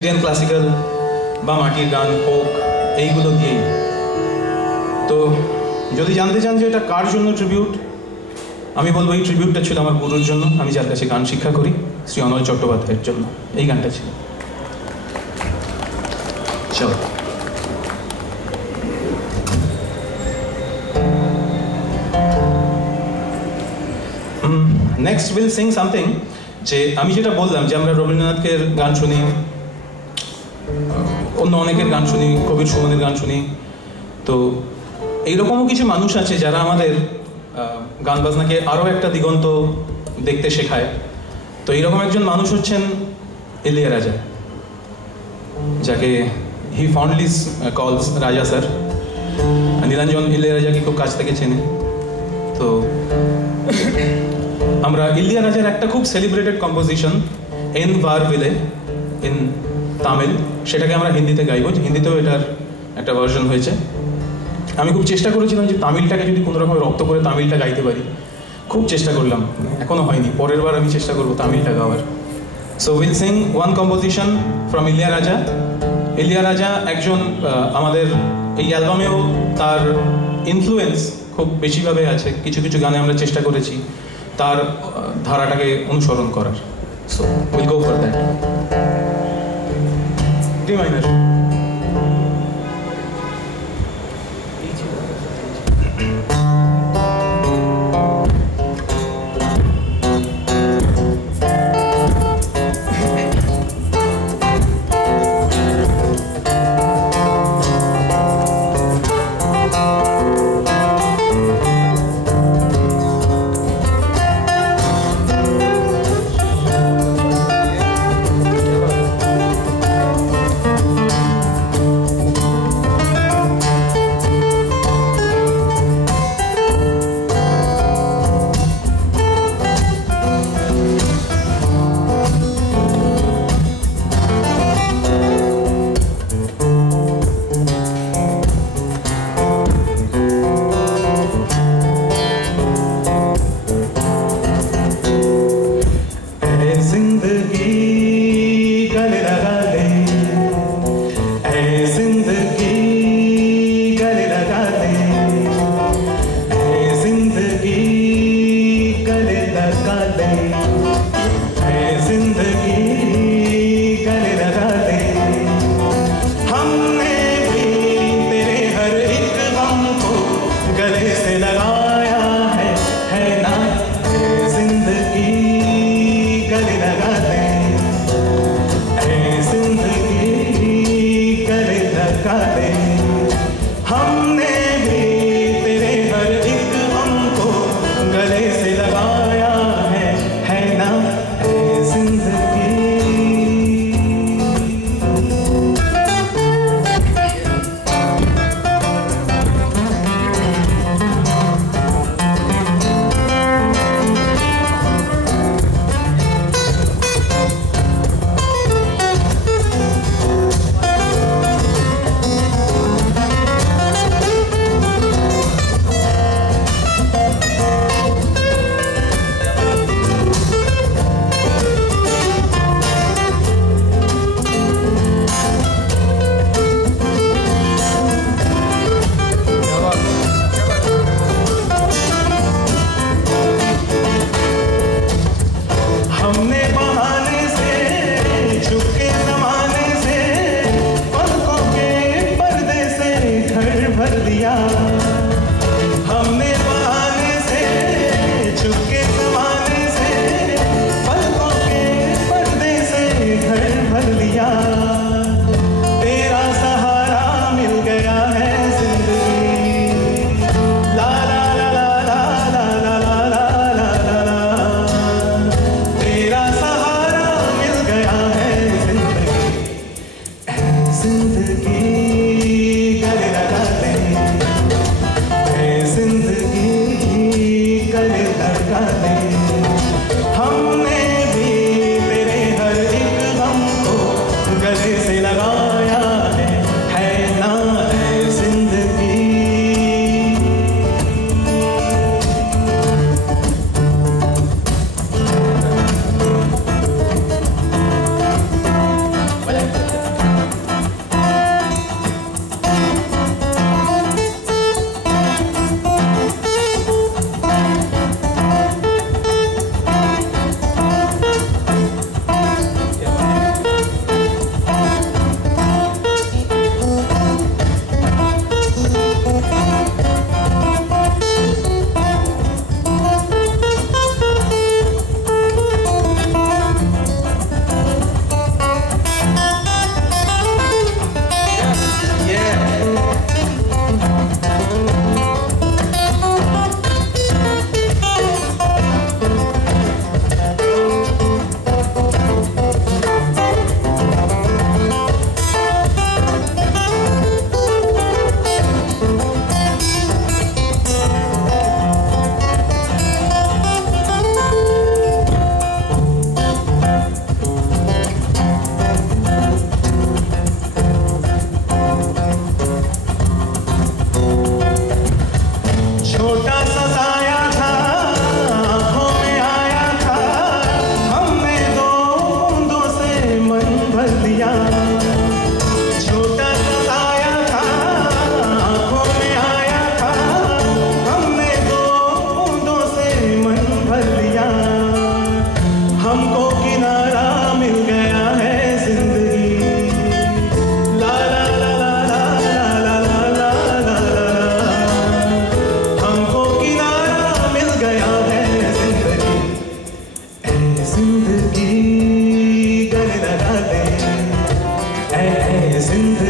Indian classical বা মাটির গান ফোক এইগুলো দিয়েই। তো যদি জানতে চান যে এটা কার জন্য ট্রিবিউট, আমি বলবো এই ট্রিবিউটটা ছিল আমার গুরুর জন্য, আমি যার কাছে গান শিক্ষা করি, শ্রী অনল চট্টোপাধ্যায়ের জন্য এই গানটা ছিল। চলো নেক্সট উইল সিং সামথিং। যে আমি যেটা বললাম যে আমরা রবীন্দ্রনাথের গান শুনি, অন্য অনেকের গান শুনি, কবির সুমনের গান শুনি, তো এইরকমও কিছু মানুষ আছে যারা আমাদের গান বাজনাকে আরও একটা দিগন্ত দেখতে শেখায়। তো এইরকম একজন মানুষ হচ্ছেন ইলিয়ারাজা, যাকে হি ফন্ডলি কলস রাজা স্যার। নীলাঞ্জন ইলিয়ারাজাকে খুব কাছ থেকে চেনে। তো আমরা ইলিয়ারাজার একটা খুব celebrated composition N bar Ville in Tamil, সেটাকে আমরা হিন্দিতে গাইব। হিন্দিতেও এটার একটা ভার্সন হয়েছে। আমি খুব চেষ্টা করেছিলাম যে তামিলটাকে যদি কোনো রকম রপ্ত করে তামিলটা গাইতে পারি, খুব চেষ্টা করলাম, এখনো হয়নি। পরের বার আমি চেষ্টা করবো তামিলটা গাওয়ার। So will sing one composition from Ilaiyaraaja. Ilaiyaraaja একজন আমাদের এই অ্যালবামেও তার ইনফ্লুয়েন্স খুব বেশিভাবে আছে। কিছু কিছু গানে আমরা চেষ্টা করেছি তার ধারাটাকে অনুসরণ করার। So will go for that. D minor. Send